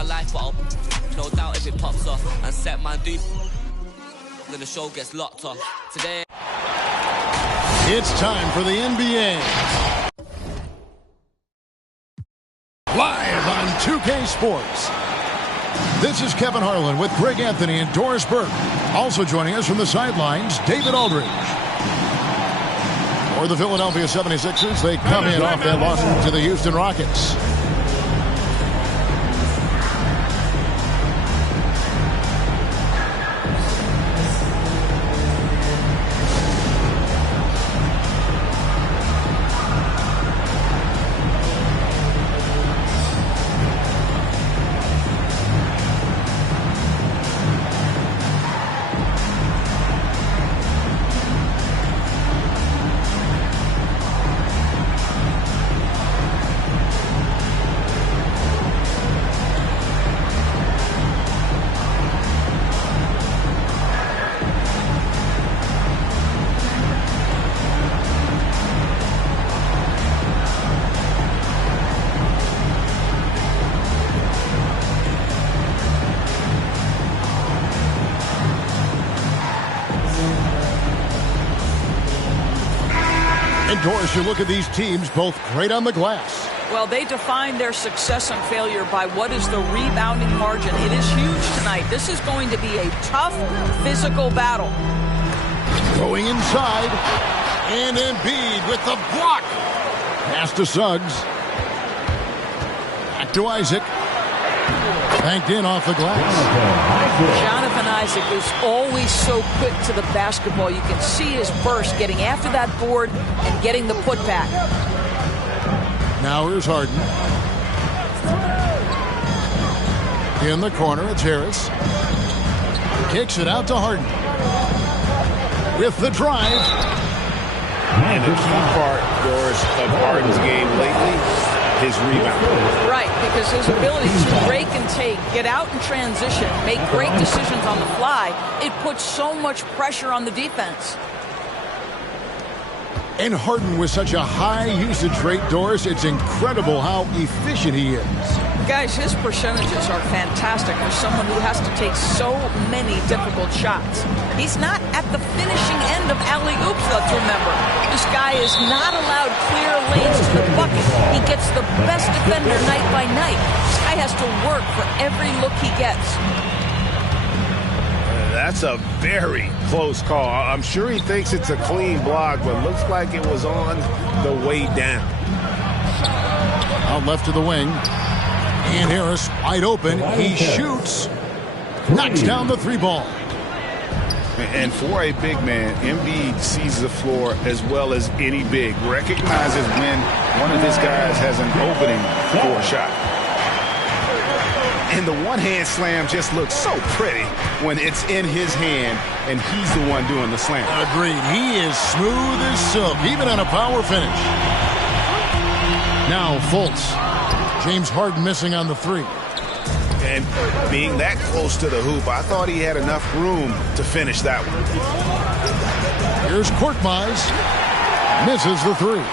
my life, but I'll no doubt if it pops off. And set man do, then the show gets locked off. Today, it's time for the NBA. Live on 2K Sports. This is Kevin Harlan with Greg Anthony and Doris Burke. Also joining us from the sidelines, David Aldridge. For the Philadelphia 76ers, they come in off that loss to the Houston Rockets. And Doris, you look at these teams, both great on the glass. Well, they define their success and failure by what is the rebounding margin. It is huge tonight. This is going to be a tough physical battle. Going inside, and Embiid with the block. Pass to Suggs. Back to Isaac. Banked in off the glass. Jonathan Isaac is always so quick to the basketball. You can see his burst getting after that board and getting the putback. Now here's Harden. In the corner, it's Harris. Kicks it out to Harden. With the drive. And the key part, Doris, of Harden's game lately, his rebound. Right, because his ability to break and take, get out in transition, make great decisions on the fly, it puts so much pressure on the defense. And Harden with such a high usage rate, Doris, it's incredible how efficient he is. Guys, his percentages are fantastic for someone who has to take so many difficult shots. He's not at the finishing end of alley-oops, let's remember. This guy is not allowed clear lanes to the bucket. He gets the best defender night by night. This guy has to work for every look he gets. That's a very close call. I'm sure he thinks it's a clean block, but looks like it was on the way down. Out left to the wing. And Harris wide open. He shoots. Knocks down the three ball. And for a big man, Embiid sees the floor as well as any big. Recognizes when one of his guys has an opening for a shot. And the one-hand slam just looks so pretty when it's in his hand and he's the one doing the slam. Agreed. He is smooth as silk, even on a power finish. Now Fultz. James Harden missing on the three. And being that close to the hoop, I thought he had enough room to finish that one. Here's Korkmaz. Misses the three.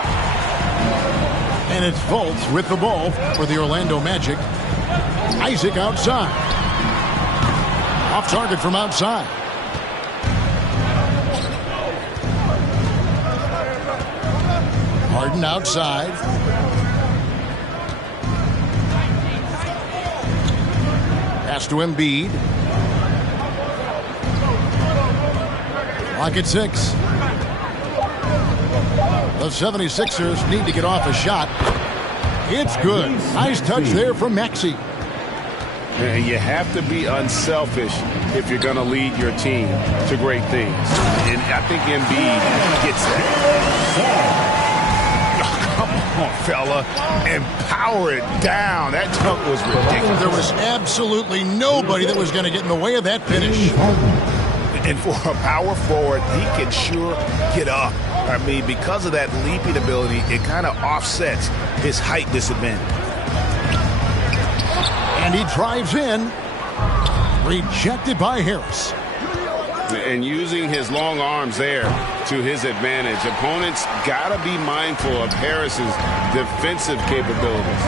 And it's Fultz with the ball for the Orlando Magic. Isaac outside. Off target from outside. Harden outside. Pass to Embiid. Clock at 6. The 76ers need to get off a shot. It's good. Nice touch there from Maxey. And you have to be unselfish if you're going to lead your team to great things. And I think Embiid gets that. Come on, fella. And power it down. That dunk was ridiculous. There was absolutely nobody that was going to get in the way of that finish. And for a power forward, he can sure get up. I mean, because of that leaping ability, it kind of offsets his height disadvantage. And he drives in. Rejected by Harris. And using his long arms there to his advantage. Opponents got to be mindful of Harris's defensive capabilities.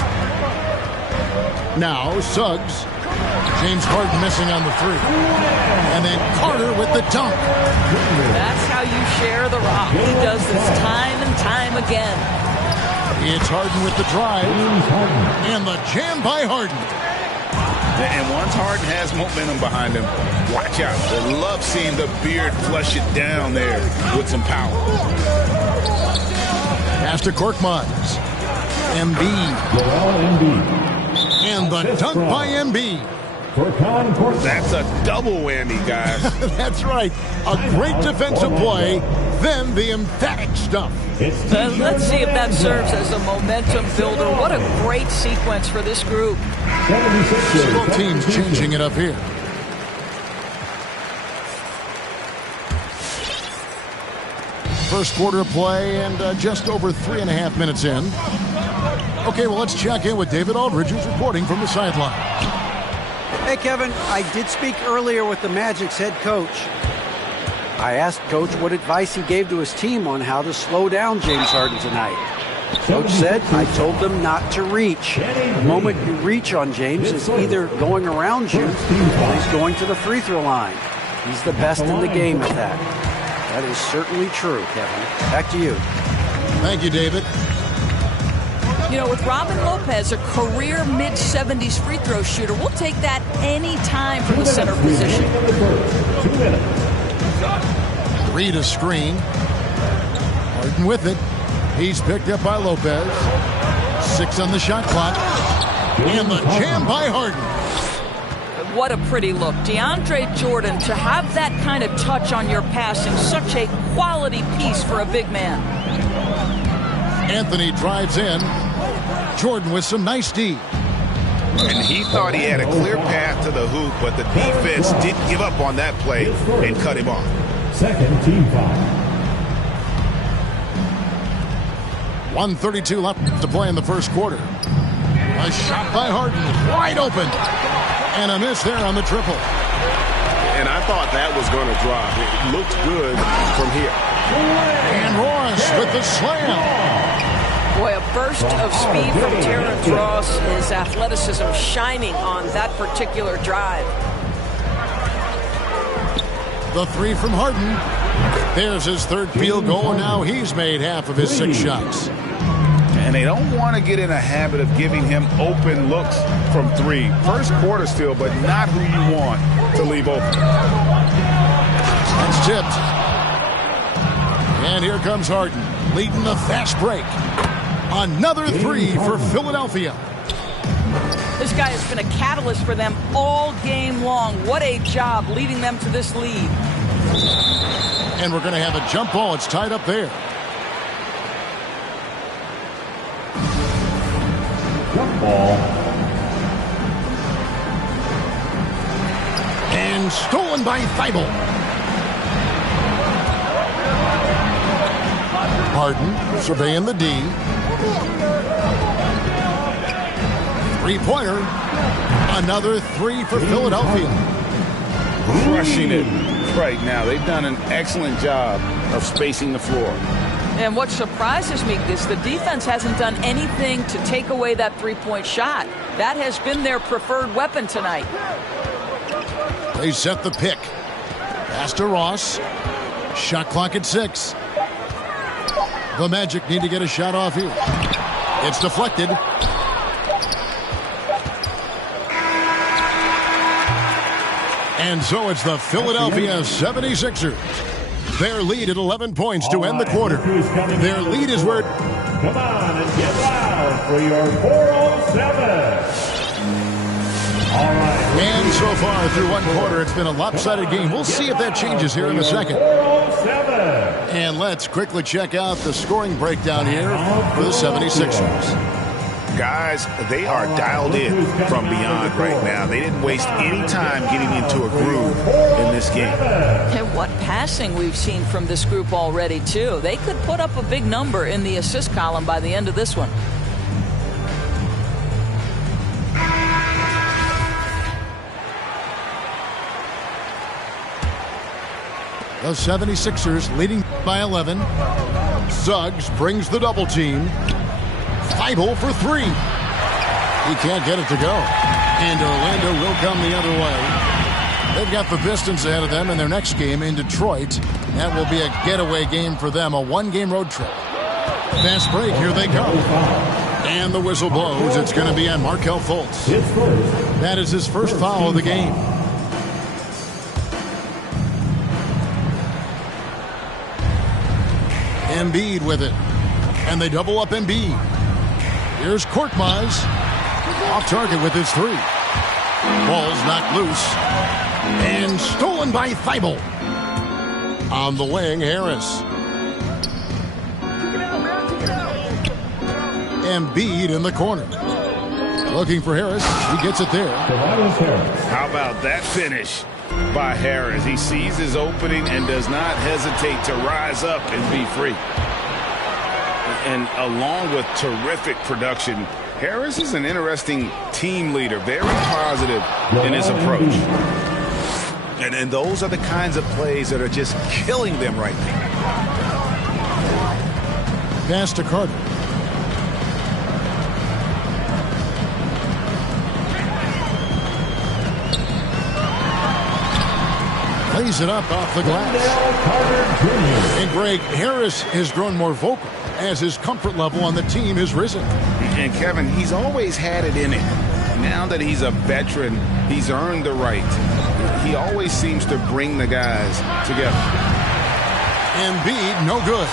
Now Suggs. James Harden missing on the three. And then Carter with the dunk. That's how you share the rock. He does this time and time again. It's Harden with the drive. And the jam by Harden. And once Harden has momentum behind him, watch out. I love seeing the beard flush it down there with some power. Pass to Korkmaz. Embiid. And the dunk by Embiid. That's a double whammy, guys. That's right. A great defensive play, then the emphatic stuff. Let's see if that serves as a momentum builder. What a great sequence for this group. Both teams changing it up here. First quarter of play and just over 3.5 minutes in. Okay, well, let's check in with David Aldridge, who's reporting from the sideline. Hey, Kevin, I did speak earlier with the Magic's head coach. I asked Coach what advice he gave to his team on how to slow down James Harden tonight. Coach said, I told them not to reach. The moment you reach on James, it's either going around you or he's going to the free throw line. He's the best in the game at that. That is certainly true, Kevin. Back to you. Thank you, David. You know, with Robin Lopez, a career mid-70s free throw shooter, we'll take that any time from the center position. Reed a screen. Harden with it. He's picked up by Lopez. 6 on the shot clock. And the jam by Harden. What a pretty look. DeAndre Jordan, to have that kind of touch on your passing, such a quality piece for a big man. Anthony drives in. Jordan with some nice D. And he thought he had a clear path to the hoop, but the defense didn't give up on that play and cut him off. Second team foul. 1:32 left to play in the first quarter. A shot by Harden, wide open. And a miss there on the triple. And I thought that was going to drop. It looked good from here. And Ross with the slam. Boy, a burst of speed from Terrence Ross. His athleticism shining on that particular drive. The three from Harden. There's his third field goal. Now he's made half of his 6 shots. And they don't want to get in a habit of giving him open looks from 3. First quarter still, but not who you want to leave open. That's tipped. And here comes Harden, leading the fast break. Another 3 for Philadelphia. This guy has been a catalyst for them all game long. What a job leading them to this lead. And we're going to have a jump ball. It's tied up there. Jump ball. And stolen by Thibault. Harden surveying the D. Three-pointer. Another 3 for Philadelphia. Crushing it right now. They've done an excellent job of spacing the floor. And what surprises me is the defense hasn't done anything to take away that three-point shot. That has been their preferred weapon tonight. They set the pick. Pass to Ross. Shot clock at 6. The Magic need to get a shot off here. It's deflected. And so it's the Philadelphia 76ers. Their lead at 11 points to end the quarter. Their lead is where... Come on and get loud for your 407. All right. And so far through one quarter, it's been a lopsided game. We'll see if that changes here in a second. 407. And let's quickly check out the scoring breakdown here for the 76ers. Guys, they are dialed in from beyond right now. They didn't waste any time getting into a groove in this game. And what passing we've seen from this group already, too. They could put up a big number in the assist column by the end of this one. The 76ers leading by 11. Suggs brings the double team. Thibault for 3. He can't get it to go. And Orlando will come the other way. They've got the Pistons ahead of them in their next game in Detroit. That will be a getaway game for them, a one-game road trip. Fast break, here they go. And the whistle blows. It's going to be on Markelle Fultz. That is his first foul of the game. Embiid with it. And they double up Embiid. Here's Korkmaz. Off target with his three. Ball's knocked loose. And stolen by Thibault. On the wing, Harris. Embiid in the corner. Looking for Harris. He gets it there. How about that finish by Harris? He sees his opening and does not hesitate to rise up and be free. And along with terrific production, Harris is an interesting team leader, very positive in his approach. And those are the kinds of plays that are just killing them right now. Pass to Carter. Lays it up off the glass. And Greg, Harris has grown more vocal as his comfort level on the team has risen. And Kevin, he's always had it in him. Now that he's a veteran, he's earned the right. He always seems to bring the guys together. Embiid, no good.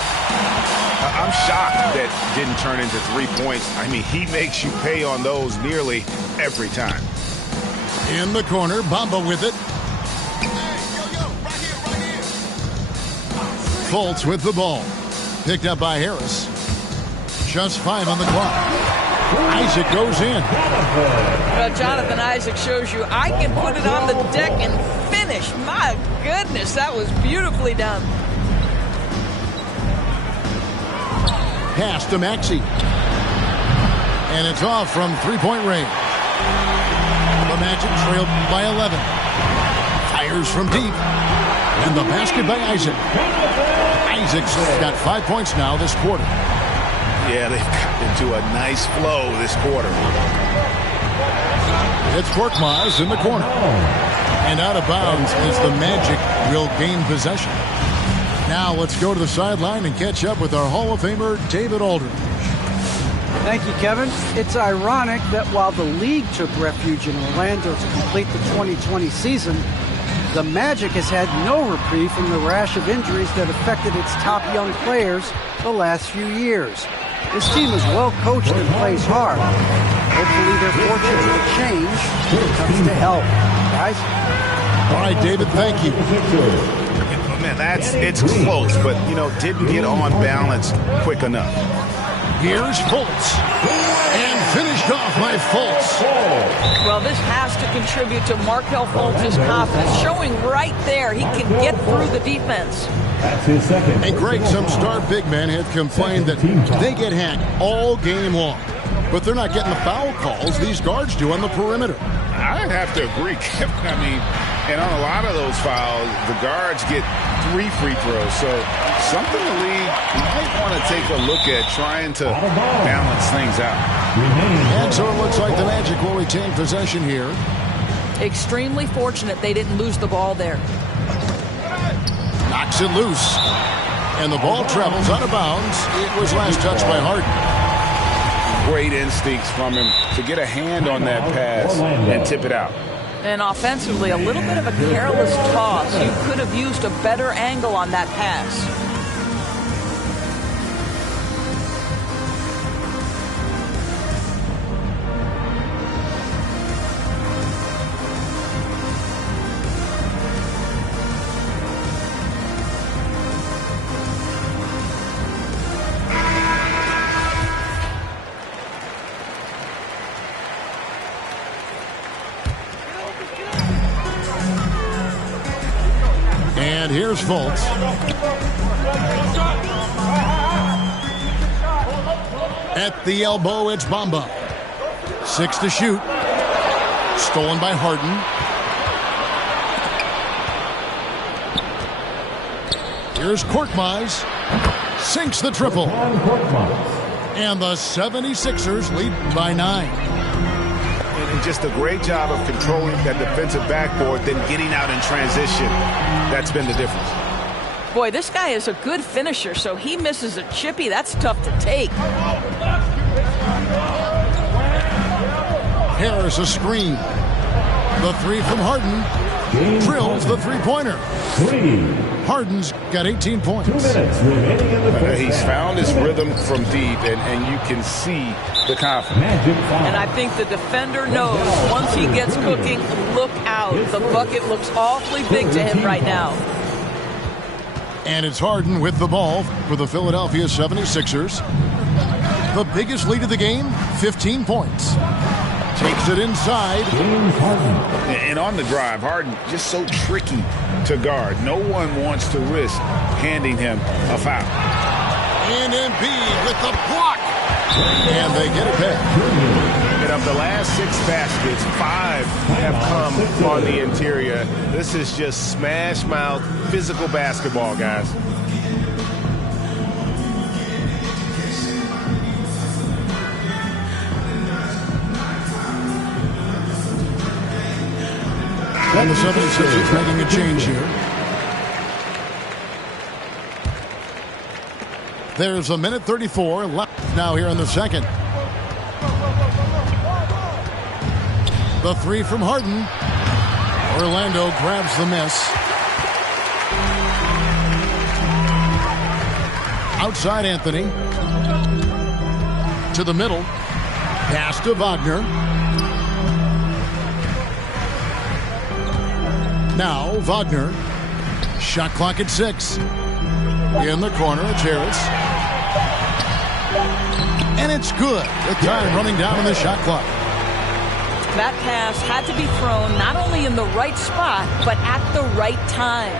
I'm shocked that didn't turn into 3 points. I mean, he makes you pay on those nearly every time. In the corner, Bamba with it. Fultz with the ball. Picked up by Harris. Just 5 on the clock. Isaac goes in. Well, Jonathan Isaac shows you I can put it on the deck and finish. My goodness, that was beautifully done. Pass to Maxey. And it's off from three-point range. The Magic trailed by 11. Fires from deep. And the basket by Isaac. Isaac's got 5 points now this quarter. Yeah, they've got into a nice flow this quarter. It's Korkmaz in the corner. And out of bounds as the Magic will gain possession. Now let's go to the sideline and catch up with our Hall of Famer, David Aldridge. Thank you, Kevin. It's ironic that while the league took refuge in Orlando to complete the 2020 season, the Magic has had no reprieve from the rash of injuries that affected its top young players the last few years. This team is well coached and plays hard. Hopefully their fortunes will change when it comes to health. Guys? All right, David, thank you. Man, it's close, but, didn't get on balance quick enough. Here's Fultz. And finished off by Fultz. Well, this has to contribute to Markelle Fultz's confidence, showing right there he can get through the defense. That's his second. And Greg, some star big men have complained that they get hacked all game long. But they're not getting the foul calls these guards do on the perimeter. I'd have to agree, Kevin. I mean, and on a lot of those fouls, the guards get 3 free throws. So something the league might want to take a look at, trying to balance things out. And so it looks like the Magic will retain possession here. Extremely fortunate they didn't lose the ball there. Knocks it loose. And the ball travels out of bounds. It was last touched by Harden. Great instincts from him to get a hand on that pass and tip it out. And offensively, a little bit of a careless toss. You could have used a better angle on that pass. And here's Fultz. At the elbow, it's Bamba. 6 to shoot. Stolen by Harden. Here's Korkmaz. Sinks the triple. And the 76ers lead by 9. and just a great job of controlling that defensive backboard, then getting out in transition. That's been the difference. Boy, this guy is a good finisher, so he misses a chippy. That's tough to take. Harris a screen. The three from Harden. Drills the three-pointer. Harden's got 18 points. 2 minutes remaining in the first He's half. found his rhythm from deep, and you can see the confidence. And I think the defender knows once he gets cooking, look out. The bucket looks awfully big to him right now. And it's Harden with the ball for the Philadelphia 76ers. The biggest lead of the game, 15 points. Takes it inside. And on the drive, Harden just so tricky to guard. No one wants to risk handing him a foul. And Embiid with the block. And they get it back. And of the last 6 baskets, 5 have come on the interior. This is just smash mouth, physical basketball, guys. And the 76ers making a change here. There's a minute 34 left now here in the second. The three from Harden. Orlando grabs the miss. Outside Anthony. To the middle. Pass to Wagner. Now Wagner. Shot clock at 6. In the corner, it's Harris. And it's good. The time running down on the shot clock. That pass had to be thrown not only in the right spot, but at the right time.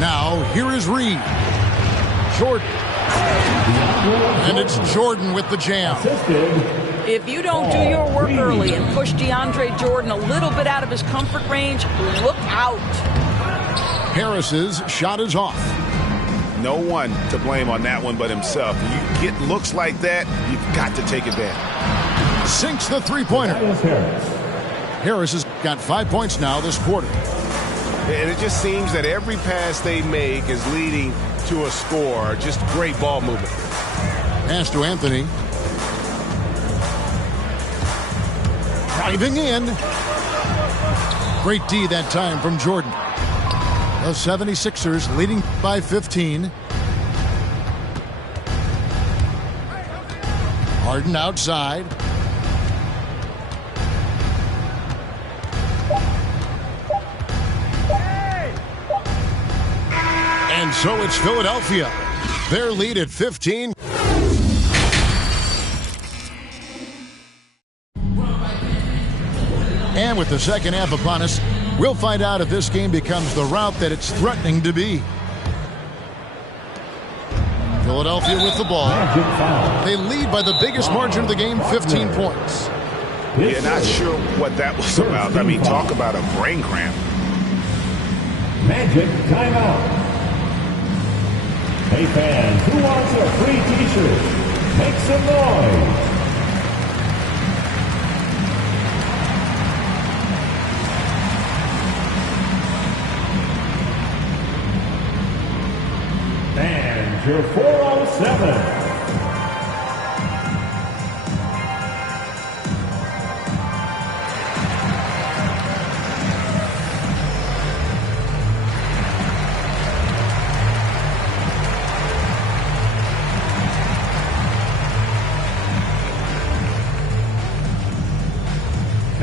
Now, here is Reed. Jordan. And it's Jordan with the jam. If you don't do your work early and push DeAndre Jordan a little bit out of his comfort range, look out. Harris's shot is off. No one to blame on that one but himself. When you get looks like that, you've got to take advantage. Sinks the three-pointer. Harris has got 5 points now this quarter. And it just seems that every pass they make is leading to a score. Just great ball movement. Pass to Anthony. Driving in. Great D that time from Jordan. The 76ers leading by 15. Harden outside. And so it's Philadelphia. Their lead at 15. And with the second half upon us, we'll find out if this game becomes the route that it's threatening to be. Philadelphia with the ball. They lead by the biggest margin of the game, 15 points. Yeah, not sure what that was about. I mean, talk about a brain cramp. Magic timeout. Hey fans, who wants a free t-shirt? Make some noise. And your 407.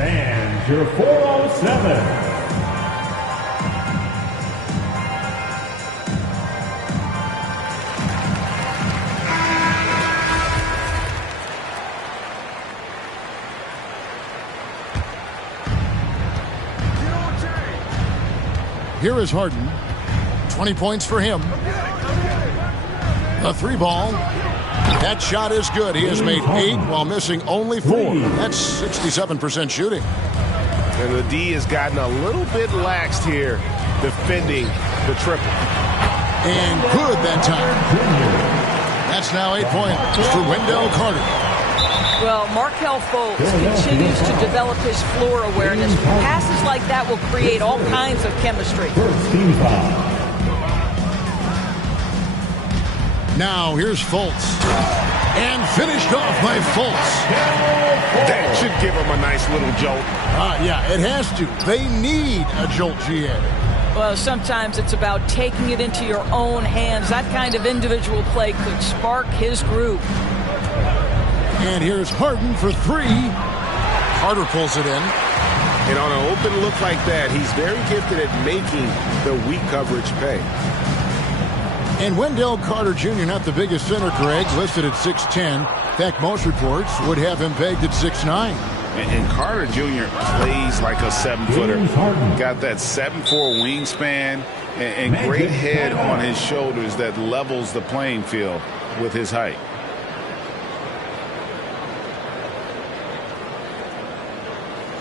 And your 407. Here is Harden. 20 points for him. The three ball. That shot is good. He has made 8 while missing only 4. That's 67% shooting. And the D has gotten a little bit laxed here defending the triple. And good that time. That's now 8 points for Wendell Carter. Well, Markelle Fultz continues to develop his floor awareness. Passes like that will create all kinds of chemistry. Team foul. Now here's Fultz. And finished off by Fultz. That should give him a nice little jolt. Yeah, it has to. They need a jolt, GA. Well, sometimes it's about taking it into your own hands. That kind of individual play could spark his groove. And here's Harden for three. Carter pulls it in. And on an open look like that, he's very gifted at making the weak coverage pay. And Wendell Carter Jr., not the biggest center, Greg, listed at 6'10". In fact, most reports would have him pegged at 6'9". And Carter Jr. plays like a 7-footer. Got that 7'4" wingspan and great head on his shoulders that levels the playing field with his height.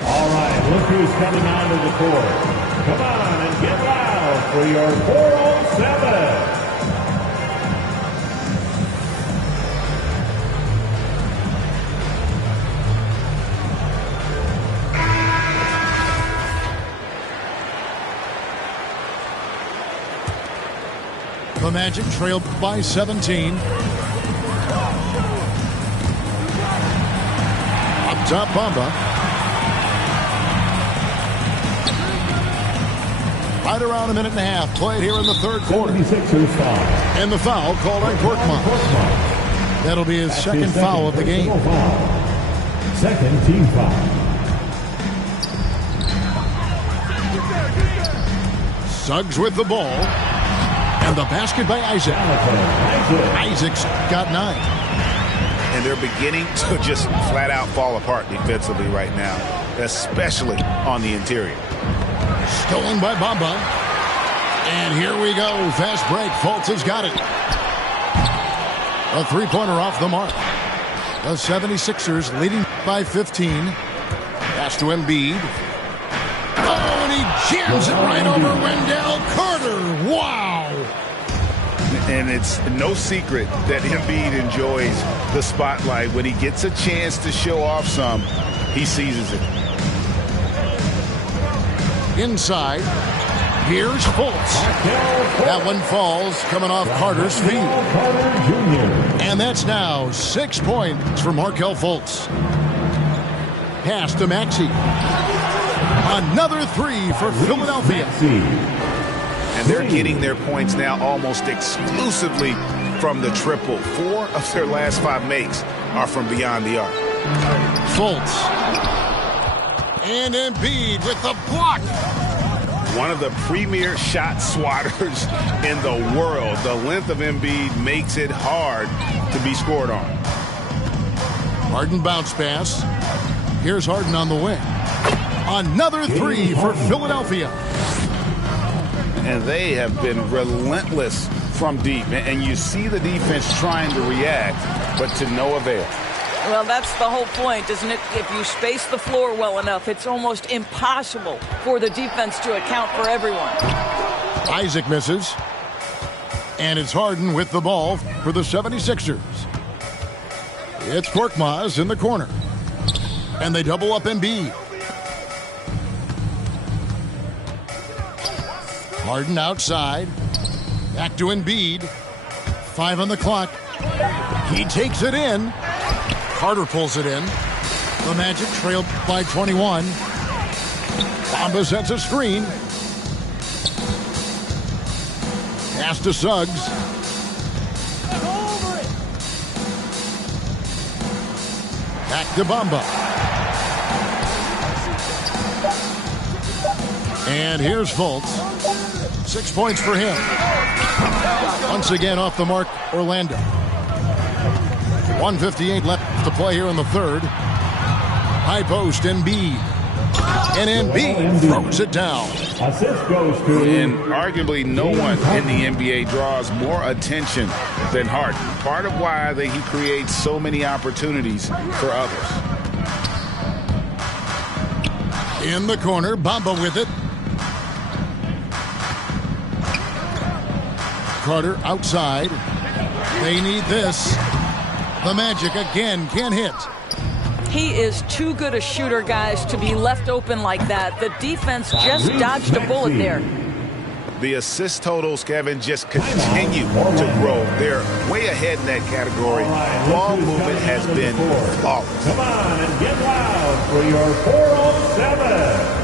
All right, look who's coming onto the court. Come on and get loud for your 407. The Magic trailed by 17. Up top, Bamba. Right around a minute and a half played here in the third quarter. 76ers foul. And the foul called on Korkmaz. That'll be his second foul of the game. Second team foul. Suggs with the ball. And the basket by Isaac. Isaac's got 9. And they're beginning to just flat out fall apart defensively right now, especially on the interior. Stolen by Bamba. And here we go. Fast break. Fultz has got it. A three-pointer off the mark. The 76ers leading by 15. Pass to Embiid. Oh, and he jams it right over Wendell Carter. Wow. And it's no secret that Embiid enjoys the spotlight. When he gets a chance to show off some, he seizes it. Inside, here's Fultz. That one falls, coming off Carter's feet. And that's now 6 points for Markelle Fultz. Pass to Maxey. Another three for Philadelphia. And they're getting their points now almost exclusively from the triple. 4 of their last 5 makes are from beyond the arc. Fultz. And Embiid with the block. One of the premier shot swatters in the world. The length of Embiid makes it hard to be scored on. Harden bounce pass. Here's Harden on the wing. Another three for Philadelphia. And they have been relentless from deep. And you see the defense trying to react, but to no avail. Well, that's the whole point, isn't it? If you space the floor well enough, it's almost impossible for the defense to account for everyone. Isaac misses. And it's Harden with the ball for the 76ers. It's Korkmaz in the corner. And they double up Embiid. Harden outside. Back to Embiid. 5 on the clock. He takes it in. Carter pulls it in. The Magic trailed by 21. Bamba sets a screen. Pass to Suggs. Back to Bamba. And here's Fultz. 6 points for him. Once again off the mark, Orlando. 1:58 left to play here in the third. High post, Embiid. And Embiid throws it down. Assist goes to... And arguably no one in the NBA draws more attention than Harden. Part of why he creates so many opportunities for others. In the corner, Bamba with it. Carter outside. They need this. The Magic again can't hit. He is too good a shooter, guys, to be left open like that. The defense just dodged a bullet there. The assist totals, Kevin, just continue to grow. They're way ahead in that category. Ball movement has been flawless. Come on and get loud for your 407.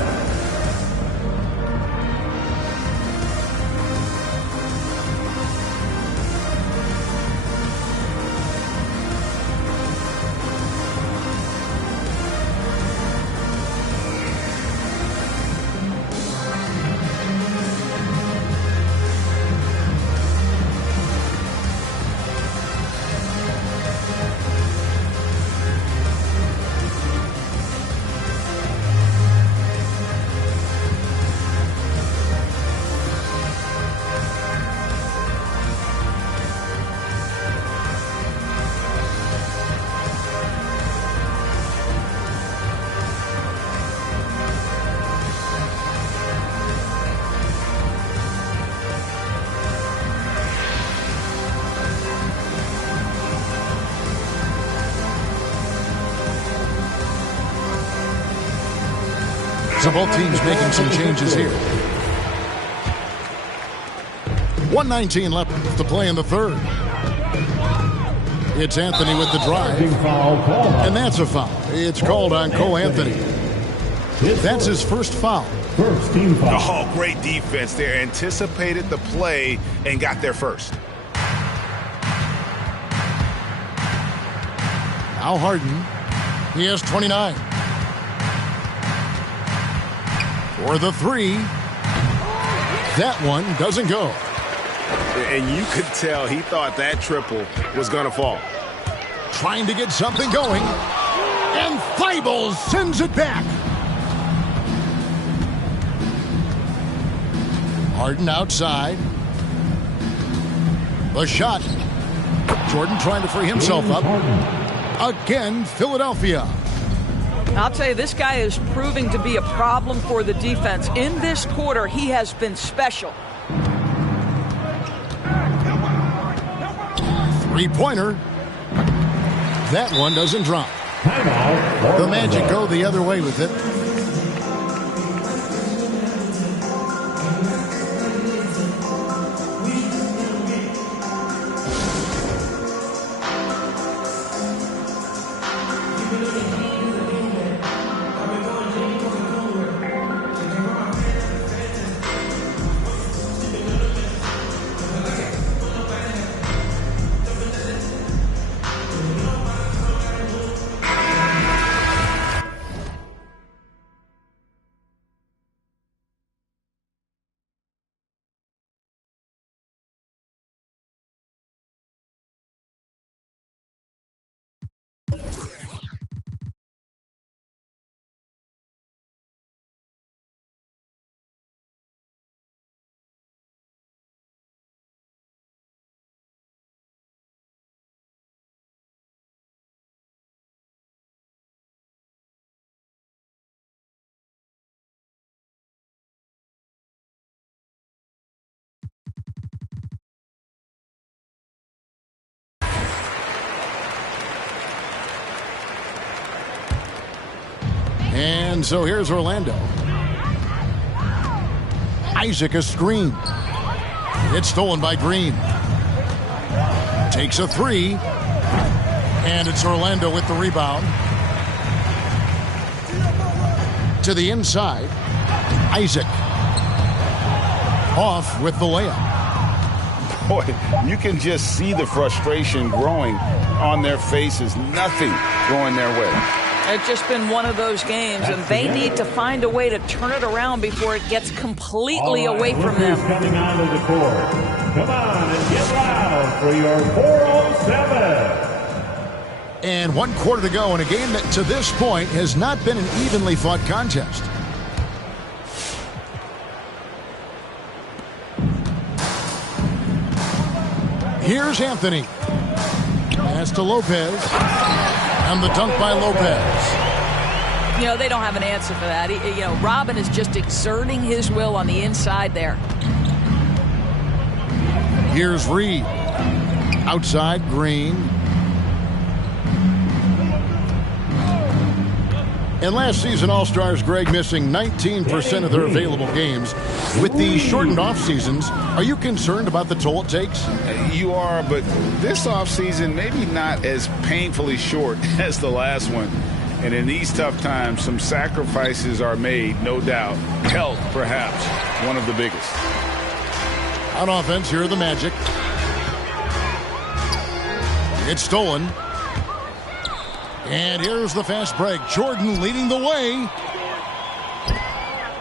So both teams making some changes here. 1:19 left to play in the third. It's Anthony with the drive. And that's a foul. It's called on Cole Anthony. That's his first foul. First team foul. Oh, great defense there. Anticipated the play and got there first. Now Harden. He has 29. For the three. That one doesn't go. And you could tell he thought that triple was going to fall. Trying to get something going. And Thibault sends it back. Harden outside. The shot. Jordan trying to free himself up. Again, Philadelphia. I'll tell you, this guy is proving to be a problem for the defense. In this quarter, he has been special. Three-pointer. That one doesn't drop. The Magic go the other way with it. And so here's Orlando. Isaac a screen. It's stolen by Green. Takes a three. And it's Orlando with the rebound. To the inside. Isaac. Off with the layup. Boy, you can just see the frustration growing on their faces. Nothing going their way. It's just been one of those games, and they need to find a way to turn it around before it gets completely away from them. Coming onto the court. Come on and get loud for your 407. And 1 quarter to go in a game that to this point has not been an evenly fought contest. Here's Anthony. Pass to Lopez. And the dunk by Lopez. You know, they don't have an answer for that. Robin is just exerting his will on the inside there. Here's Reed. Outside, Green. And last season, All-Stars Greg missing 19% of their available games. With the shortened off seasons, are you concerned about the toll it takes? You are, but this offseason maybe not as painfully short as the last one. And in these tough times, some sacrifices are made, no doubt. Health, perhaps, one of the biggest. On offense, here are the Magic. It's stolen. And here's the fast break. Jordan leading the way.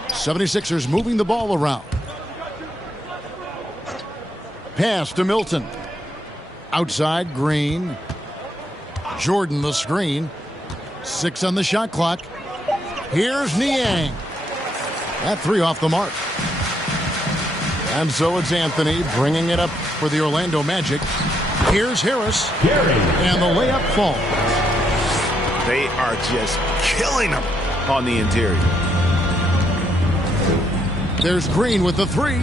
76ers moving the ball around. Pass to Milton. Outside, Green. Jordan the screen. 6 on the shot clock. Here's Niang. That 3 off the mark. And so it's Anthony bringing it up for the Orlando Magic. Here's Harris. And the layup falls. They are just killing them on the interior. There's Green with the 3.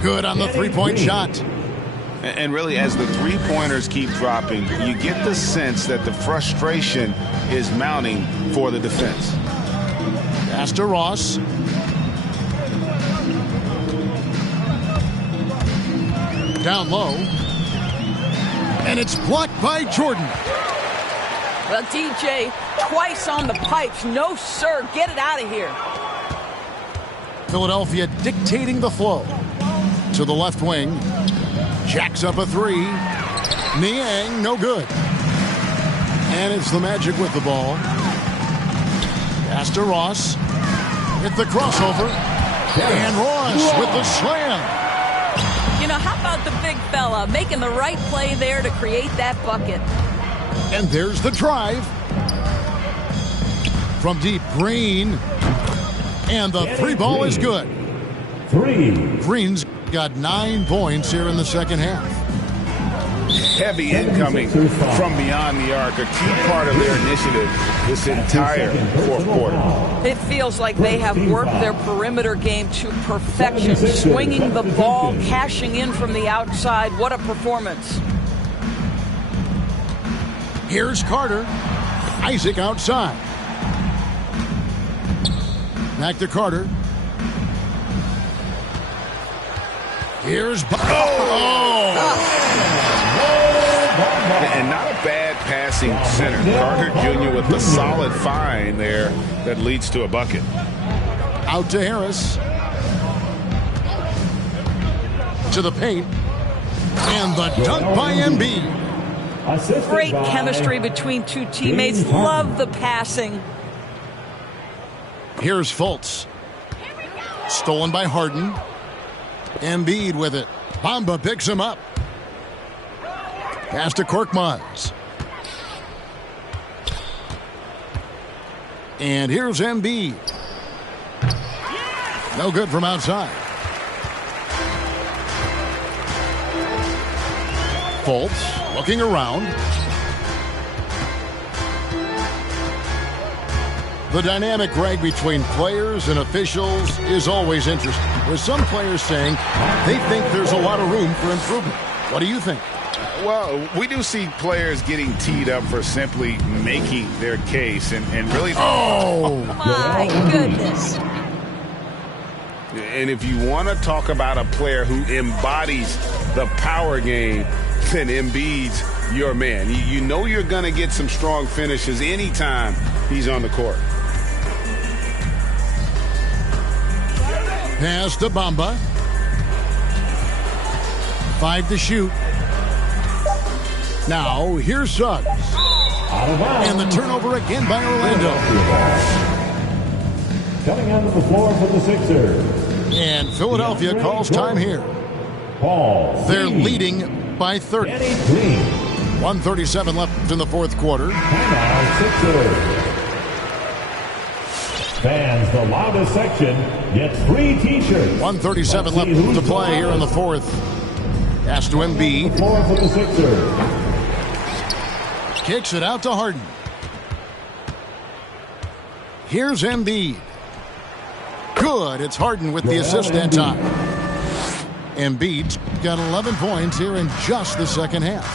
Good on the three-point shot. And really, as the three-pointers keep dropping, you get the sense that the frustration is mounting for the defense. Pass to Ross. Down low. And it's blocked by Jordan. Well, DJ, twice on the pipes. No, sir. Get it out of here. Philadelphia dictating the flow. To the left wing. Jacks up a 3. Niang, no good. And it's the Magic with the ball. Pass to Ross. Hit the crossover. And Ross with the slam. You know, how about the big fella making the right play there to create that bucket? And there's the drive. From deep, Green. And the 3 ball is good. 3. Green's got 9 points here in the second half. Heavy incoming from beyond the arc, a key part of their initiative this entire fourth quarter. It feels like they have worked their perimeter game to perfection, swinging the ball, cashing in from the outside. What a performance. Here's Carter. Isaac outside. Back to Carter. Here's And not a bad passing center. Carter Jr. with the solid find there that leads to a bucket. Out to Harris. To the paint. And the dunk by Embiid. Great chemistry between two teammates. Love the passing. Here's Fultz. Stolen by Harden. Embiid with it. Bamba picks him up. Pass to Korkmaz. And here's Embiid. No good from outside. Fultz looking around. The dynamic, Greg, between players and officials is always interesting. With some players saying they think there's a lot of room for improvement. What do you think? Well, we do see players getting teed up for simply making their case and really... Oh! My goodness. And if you want to talk about a player who embodies the power game, then Embiid's your man. You know you're going to get some strong finishes anytime he's on the court. Pass to Bamba. 5 to shoot. Now, here's Suggs. And the turnover again by Orlando. Coming onto the floor for the Sixers. And Philadelphia calls time here. Paul. They're leading by 30. 1:37 left in the fourth quarter. Timeout, Sixers. Fans, the loudest section gets free T-shirts. 1:37 left to play here in the fourth. Pass to Embiid. Floor for the Sixers. Kicks it out to Harden. Here's Embiid. Good. It's Harden with the assist that time. Embiid's got 11 points here in just the second half.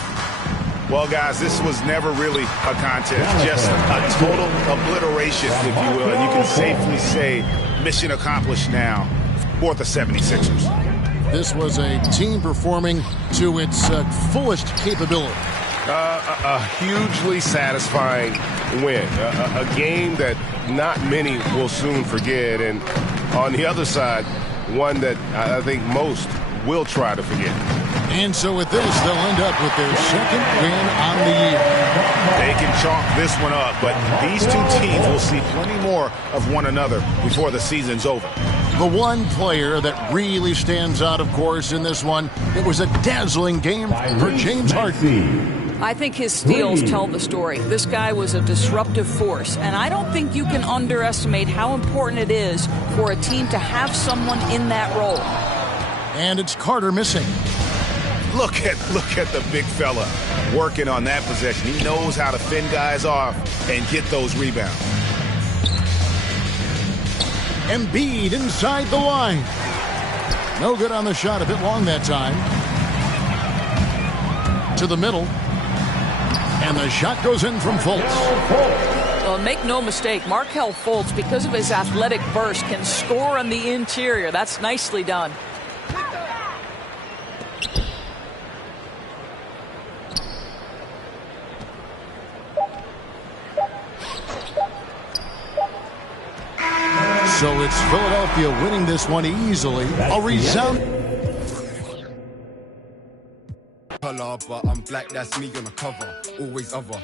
Well, guys, this was never really a contest, just a total obliteration, if you will. And you can safely say mission accomplished now for the 76ers. This was a team performing to its fullest capability. A hugely satisfying win. A game that not many will soon forget. And on the other side, one that I think most will try to forget. And so with this, they'll end up with their second win on the year. They can chalk this one up, but these two teams will see plenty more of one another before the season's over. The one player that really stands out, of course, in this one, it was a dazzling game for James Harden. I think his steals tell the story. This guy was a disruptive force, and I don't think you can underestimate how important it is for a team to have someone in that role. And it's Carter missing. Look at the big fella working on that possession. He knows how to fend guys off and get those rebounds. Embiid inside the line. No good on the shot, a bit long that time. To the middle. And the shot goes in from Fultz. Well, make no mistake, Markelle Fultz, because of his athletic burst, can score on the interior. That's nicely done. So it's Philadelphia winning this one easily. A resound. But I'm black, that's me on the cover. Always other.